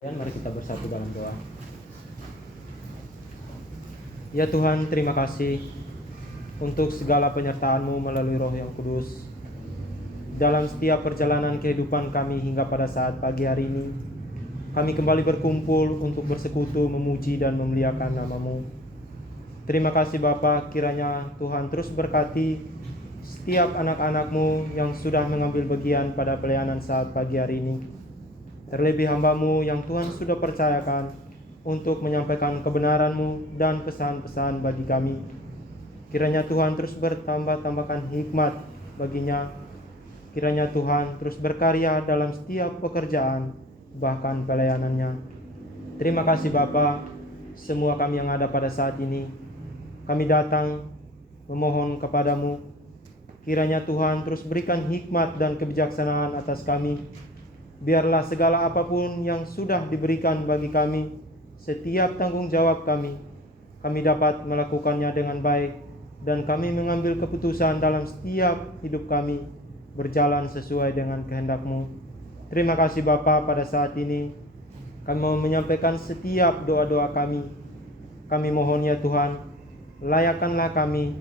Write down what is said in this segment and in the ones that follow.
Dan mari kita bersatu dalam doa. Ya Tuhan, terima kasih untuk segala penyertaan-Mu melalui Roh yang Kudus dalam setiap perjalanan kehidupan kami hingga pada saat pagi hari ini. Kami kembali berkumpul untuk bersekutu, memuji dan memuliakan nama-Mu. Terima kasih Bapa, kiranya Tuhan terus berkati setiap anak-anak-Mu yang sudah mengambil bagian pada pelayanan saat pagi hari ini. Terlebih hamba-Mu yang Tuhan sudah percayakan untuk menyampaikan kebenaran-Mu dan pesan-pesan bagi kami. Kiranya Tuhan terus bertambah-tambahkan hikmat baginya. Kiranya Tuhan terus berkarya dalam setiap pekerjaan, bahkan pelayanannya. Terima kasih Bapa, semua kami yang ada pada saat ini. Kami datang memohon kepadamu. Kiranya Tuhan terus berikan hikmat dan kebijaksanaan atas kami. Biarlah segala apapun yang sudah diberikan bagi kami, setiap tanggung jawab kami dapat melakukannya dengan baik, dan kami mengambil keputusan dalam setiap hidup kami, berjalan sesuai dengan kehendak-Mu. Terima kasih Bapa, pada saat ini kami mau menyampaikan setiap doa-doa kami. Kami mohon ya Tuhan, layakkanlah kami,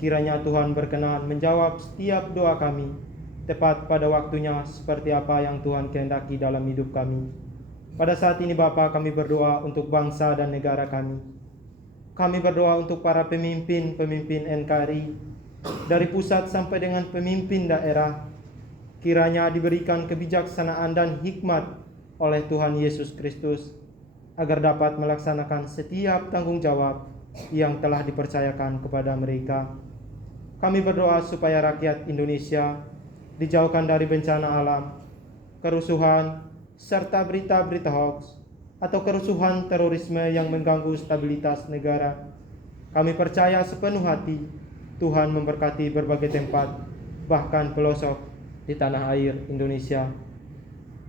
kiranya Tuhan berkenan menjawab setiap doa kami tepat pada waktunya seperti apa yang Tuhan kehendaki dalam hidup kami. Pada saat ini Bapa, kami berdoa untuk bangsa dan negara kami. Kami berdoa untuk para pemimpin NKRI dari pusat sampai dengan pemimpin daerah. Kiranya diberikan kebijaksanaan dan hikmat oleh Tuhan Yesus Kristus agar dapat melaksanakan setiap tanggung jawab yang telah dipercayakan kepada mereka. Kami berdoa supaya rakyat Indonesia dijauhkan dari bencana alam, kerusuhan, serta berita-berita hoax atau kerusuhan terorisme yang mengganggu stabilitas negara. Kami percaya sepenuh hati Tuhan memberkati berbagai tempat, bahkan pelosok di tanah air Indonesia.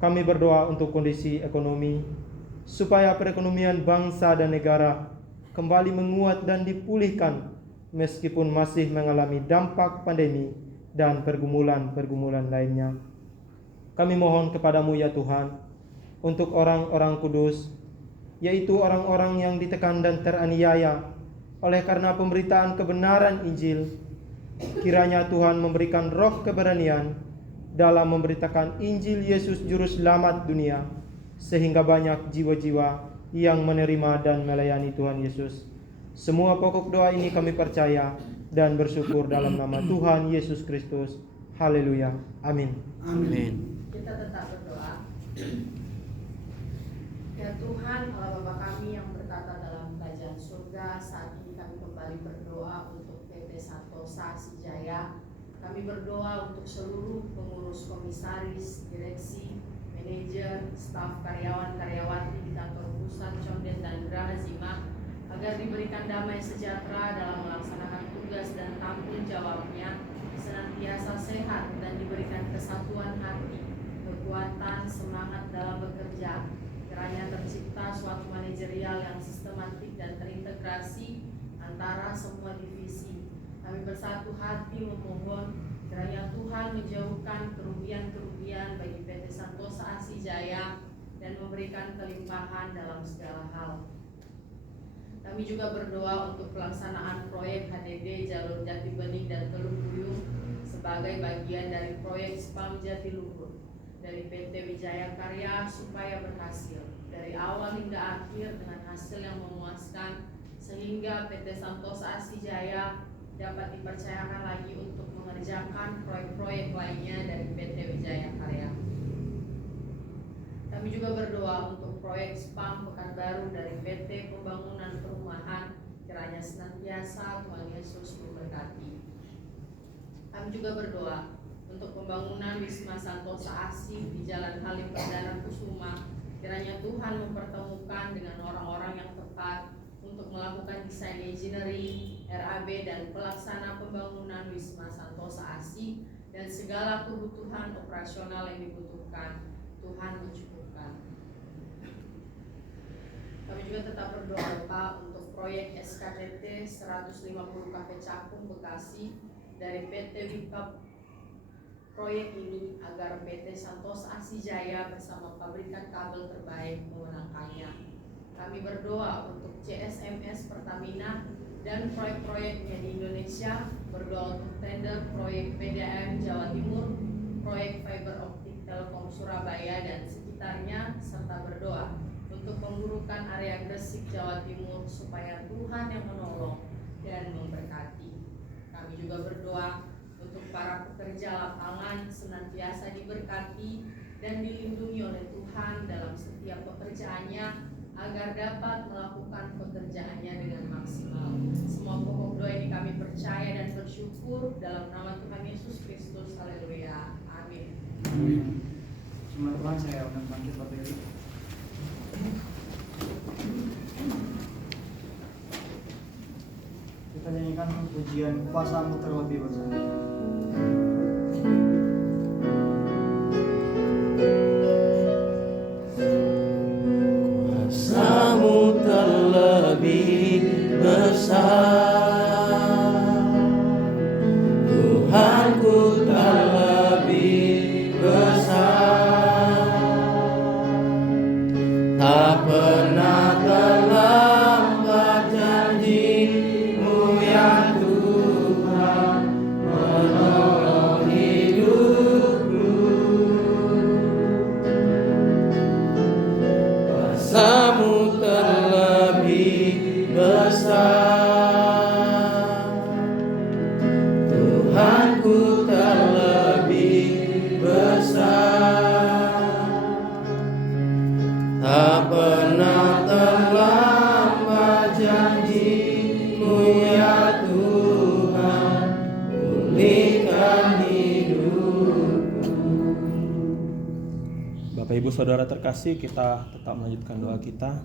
Kami berdoa untuk kondisi ekonomi, supaya perekonomian bangsa dan negara kembali menguat dan dipulihkan meskipun masih mengalami dampak pandemi dan pergumulan-pergumulan lainnya. Kami mohon kepadamu ya Tuhan, untuk orang-orang kudus, yaitu orang-orang yang ditekan dan teraniaya oleh karena pemberitaan kebenaran Injil. Kiranya Tuhan memberikan roh keberanian dalam memberitakan Injil Yesus Juru Selamat dunia, sehingga banyak jiwa-jiwa yang menerima dan melayani Tuhan Yesus. Semua pokok doa ini kami percaya dan bersyukur dalam nama Tuhan Yesus Kristus. Haleluya. Amin. Amin. Kita tetap berdoa. Ya Tuhan, Allah Bapa kami yang bertata dalam kerajaan surga, saat ini kami kembali berdoa untuk PT Santosa Asih-Jaya. Kami berdoa untuk seluruh pengurus, komisaris, direksi, manajer, staf, karyawan-karyawati di kantor pusat, Condet dan Geraha Zima, agar diberikan damai sejahtera dalam melaksanakan tugas dan tanggung jawabnya, senantiasa sehat dan diberikan kesatuan hati, kekuatan, semangat dalam bekerja. Kiranya tercipta suatu manajerial yang sistematik dan terintegrasi antara semua divisi. Kami bersatu hati memohon kiranya Tuhan menjauhkan kerugian-kerugian bagi PT Santosa Asih-Jaya dan memberikan kelimpahan dalam segala hal. Kami juga berdoa untuk pelaksanaan proyek HDD Jalur Jati Bening dan Teluk Buyung sebagai bagian dari proyek Spam Jatiluhur dari PT Wijaya Karya supaya berhasil dari awal hingga akhir dengan hasil yang memuaskan, sehingga PT Santosa Asih-Jaya dapat dipercayakan lagi untuk mengerjakan proyek-proyek lainnya dari PT Wijaya Karya. Kami juga berdoa untuk proyek Spam Pekanbaru dari PT Pembangunan Perumahan, kiranya senantiasa Tuhan Yesus memberkati. Kami juga berdoa untuk pembangunan Wisma Santosa Asih di Jalan Halim Perdana Kusuma, kiranya Tuhan mempertemukan dengan orang-orang yang tepat untuk melakukan desain engineering, RAB dan pelaksana pembangunan Wisma Santosa Asih dan segala kebutuhan operasional yang dibutuhkan. Tuhan mencukupkan. Kami juga tetap berdoa Pak untuk proyek SKTT 150 KP Cakung Bekasi dari PT Wipap proyek ini agar PT Santosa Asijaya bersama pabrikan kabel terbaik memenangkannya. Kami berdoa untuk CSMS Pertamina dan proyek-proyeknya di Indonesia, berdoa untuk tender proyek PDAM Jawa Timur, proyek fiber optik Telkom Surabaya dan sekitarnya, serta berdoa untuk pemburukan area Gresik Jawa Timur supaya Tuhan yang menolong dan memberkati. Kami juga berdoa untuk para pekerja lapangan senantiasa diberkati dan dilindungi oleh Tuhan dalam setiap pekerjaannya agar dapat melakukan pekerjaannya dengan maksimal. Semua pokok doa ini kami percaya dan bersyukur dalam nama Tuhan Yesus Kristus. Haleluya. Amin. Firman Tuhan saya undang bangkit Bapak Ibu. Kita nyanyikan pujian kuasamu terlebih besar. Kuasamu terlebih besar, Tuhanku terlebih besar, tak pernah terlambat janji-Mu ya Tuhan, menolong hidupku. Kuasamu terlebih besar, Tuhanku terlebih besar, tak pernah terlambat janji-Mu ya Tuhan, pulihkan hidupku. Bapak Ibu Saudara terkasih, kita tetap melanjutkan doa kita.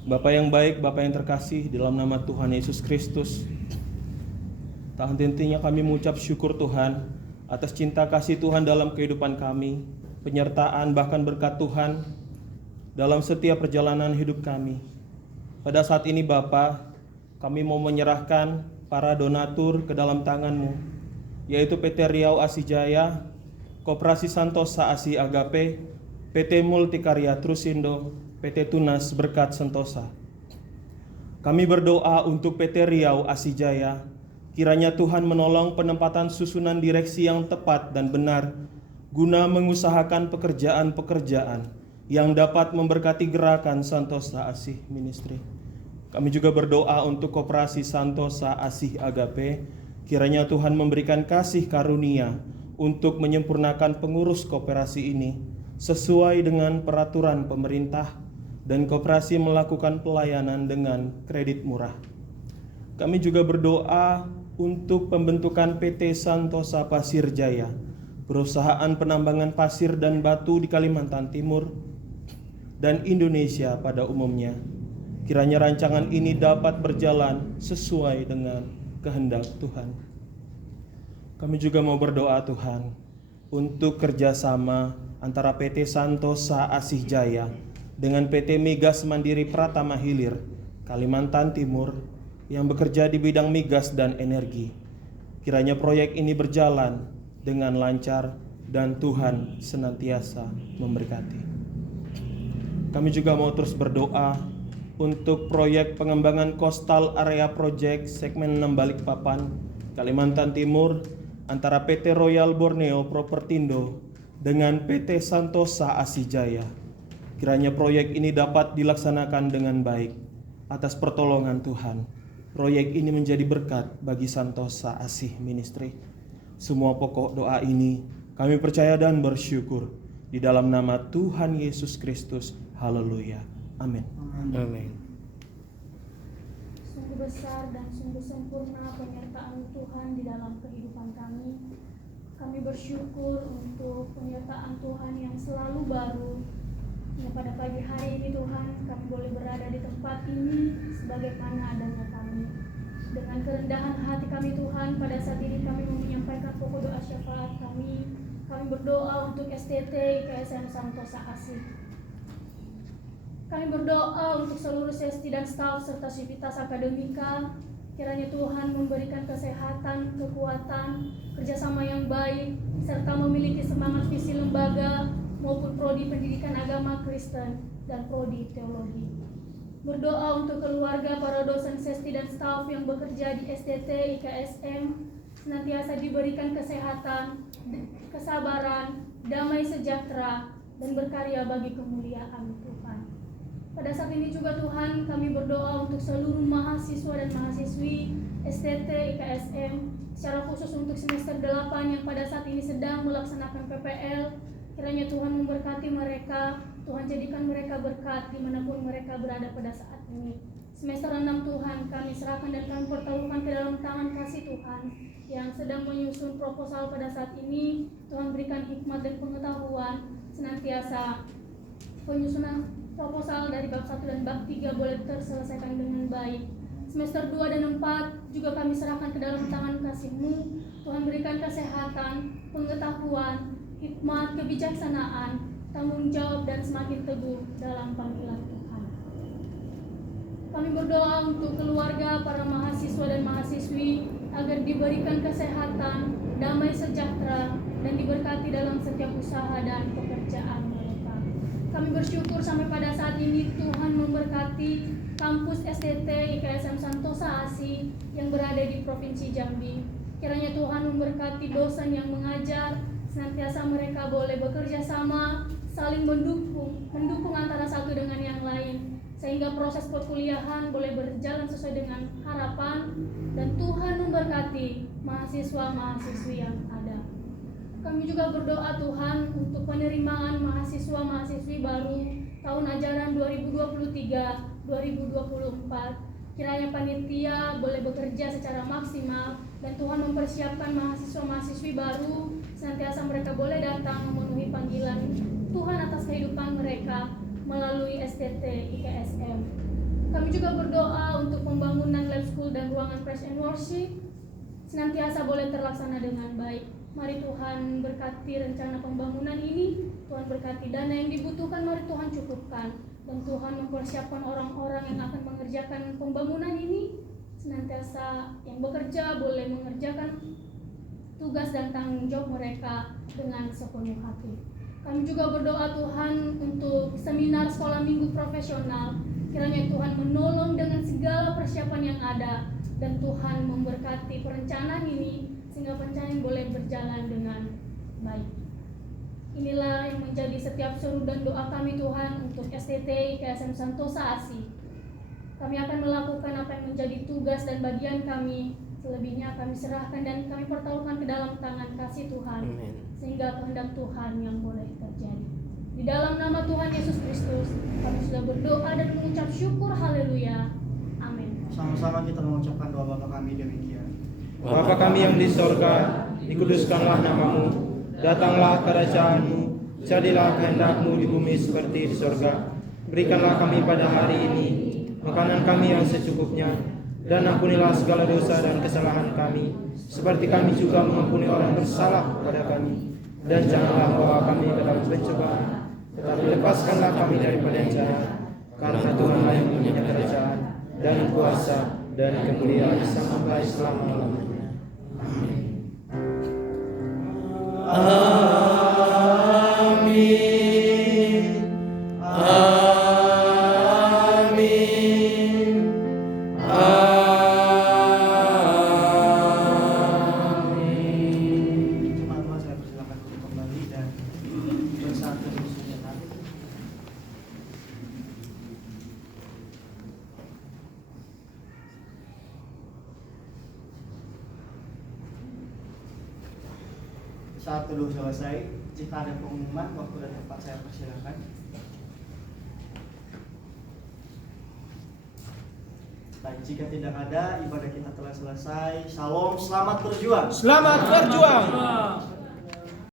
Bapak yang baik, Bapak yang terkasih, dalam nama Tuhan Yesus Kristus, tak henti-hentinya kami mengucap syukur Tuhan atas cinta kasih Tuhan dalam kehidupan kami, penyertaan bahkan berkat Tuhan dalam setiap perjalanan hidup kami. Pada saat ini Bapa, kami mau menyerahkan para donatur ke dalam tangan-Mu, yaitu PT Riau Asijaya, Koperasi Santosa Asi Agape, PT Multikarya Trusindo, PT Tunas Berkat Sentosa. Kami berdoa untuk PT Riau Asijaya, kiranya Tuhan menolong penempatan susunan direksi yang tepat dan benar, guna mengusahakan pekerjaan-pekerjaan yang dapat memberkati gerakan Santosa Asih Ministry. Kami juga berdoa untuk Koperasi Santosa Asih Agape, kiranya Tuhan memberikan kasih karunia untuk menyempurnakan pengurus koperasi ini sesuai dengan peraturan pemerintah, dan koperasi melakukan pelayanan dengan kredit murah. Kami juga berdoa untuk pembentukan PT Santosa Pasir Jaya, perusahaan penambangan pasir dan batu di Kalimantan Timur dan Indonesia pada umumnya. Kiranya rancangan ini dapat berjalan sesuai dengan kehendak Tuhan. Kami juga mau berdoa Tuhan untuk kerjasama antara PT Santosa Asih Jaya dengan PT Migas Mandiri Pratama Hilir, Kalimantan Timur, yang bekerja di bidang migas dan energi. Kiranya proyek ini berjalan dengan lancar dan Tuhan senantiasa memberkati. Kami juga mau terus berdoa untuk proyek pengembangan Coastal Area Project segmen 6 Balikpapan, Kalimantan Timur, antara PT Royal Borneo Propertindo dengan PT Santosa Asijaya. Kiranya proyek ini dapat dilaksanakan dengan baik atas pertolongan Tuhan. Proyek ini menjadi berkat bagi Santosa Asih Ministry. Semua pokok doa ini kami percaya dan bersyukur di dalam nama Tuhan Yesus Kristus. Haleluya. Amin. Amin. Sungguh besar dan sungguh sempurna penyertaan Tuhan di dalam kehidupan kami. Kami bersyukur untuk penyertaan Tuhan yang selalu baru. Yang pada pagi hari ini Tuhan, kami boleh berada di tempat ini sebagaimana adanya kami. Dengan kerendahan hati kami Tuhan, pada saat ini kami mau menyampaikan pokok doa syafaat kami. Kami berdoa untuk STT IKSM Santosa Asih. Kami berdoa untuk seluruh sesti dan staf serta sivitas akademika. Kiranya Tuhan memberikan kesehatan, kekuatan, kerjasama yang baik, serta memiliki semangat visi lembaga maupun prodi pendidikan agama Kristen dan prodi teologi. Berdoa untuk keluarga, para dosen, sesti, dan staf yang bekerja di STT IKSM senantiasa diberikan kesehatan, kesabaran, damai sejahtera, dan berkarya bagi kemuliaan Tuhan. Pada saat ini juga Tuhan, kami berdoa untuk seluruh mahasiswa dan mahasiswi STT IKSM, secara khusus untuk semester 8 yang pada saat ini sedang melaksanakan PPL. Kiranya Tuhan memberkati mereka, Tuhan jadikan mereka berkat dimanapun mereka berada pada saat ini. Semester 6 Tuhan kami serahkan dan kami pertaruhkan ke dalam tangan kasih Tuhan yang sedang menyusun proposal pada saat ini. Tuhan berikan hikmat dan pengetahuan senantiasa penyusunan proposal dari bab 1 dan bab 3 boleh terselesaikan dengan baik. Semester 2 dan 4 juga kami serahkan ke dalam tangan kasih-Mu. Tuhan berikan kesehatan, pengetahuan, hikmat, kebijaksanaan, tanggung jawab, dan semakin teguh dalam panggilan Tuhan. Kami berdoa untuk keluarga, para mahasiswa dan mahasiswi agar diberikan kesehatan, damai sejahtera, dan diberkati dalam setiap usaha dan pekerjaan mereka. Kami bersyukur sampai pada saat ini Tuhan memberkati kampus STT IKSM Santosa ASI yang berada di Provinsi Jambi. Kiranya Tuhan memberkati dosen yang mengajar, senantiasa mereka boleh bekerja sama, saling mendukung antara satu dengan yang lain, sehingga proses perkuliahan boleh berjalan sesuai dengan harapan, dan Tuhan memberkati mahasiswa-mahasiswi yang ada. Kami juga berdoa Tuhan untuk penerimaan mahasiswa-mahasiswi baru tahun ajaran 2023-2024. Kiranya panitia boleh bekerja secara maksimal dan Tuhan mempersiapkan mahasiswa-mahasiswi baru, senantiasa mereka boleh datang memenuhi panggilan Tuhan atas kehidupan mereka melalui STT IKSM. Kami juga berdoa untuk pembangunan lab school dan ruangan praise and worship senantiasa boleh terlaksana dengan baik. Mari Tuhan berkati rencana pembangunan ini, Tuhan berkati dana yang dibutuhkan, mari Tuhan cukupkan, dan Tuhan mempersiapkan orang-orang yang akan mengerjakan pembangunan ini, senantiasa yang bekerja boleh mengerjakan tugas dan tanggung jawab mereka dengan sepenuh hati. Kami juga berdoa Tuhan untuk seminar sekolah minggu profesional, kiranya Tuhan menolong dengan segala persiapan yang ada, dan Tuhan memberkati perencanaan ini sehingga perencanaan boleh berjalan dengan baik. Inilah yang menjadi setiap seru dan doa kami Tuhan untuk STT IKSM Santosa ASI. Kami akan melakukan apa yang menjadi tugas dan bagian kami, selebihnya kami serahkan dan kami pertaruhkan ke dalam tangan kasih Tuhan. Amen. Sehingga kehendak Tuhan yang boleh terjadi. Di dalam nama Tuhan Yesus Kristus, kami sudah berdoa dan mengucap syukur, haleluya. Amin. Sama-sama kita mengucapkan doa Bapa kami demikian. Bapa kami yang di sorga, dikuduskanlah namamu, datanglah kerajaan-Mu, jadilah kehendak-Mu di bumi seperti di sorga. Berikanlah kami pada hari ini makanan kami yang secukupnya, dan ampunilah segala dosa dan kesalahan kami, seperti kami juga mengampuni orang bersalah kepada kami. Dan janganlah bawa kami ke dalam pencobaan, tetapi lepaskanlah kami daripada yang jahat, karena Tuhan-Lah yang punya kerajaan dan kuasa dan kemuliaan sampai selama-lamanya. Amin. Amin. Amin. Amin. Teman-teman saya persilakan untuk kembali dan bersatu sejenak. Saat teduh selesai, jika ada pengumuman waktu dan tempat saya persilakan. Baik, jika tidak ada, ibadah kita telah selesai. Salam, selamat berjuang. Selamat berjuang.